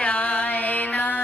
Dinah.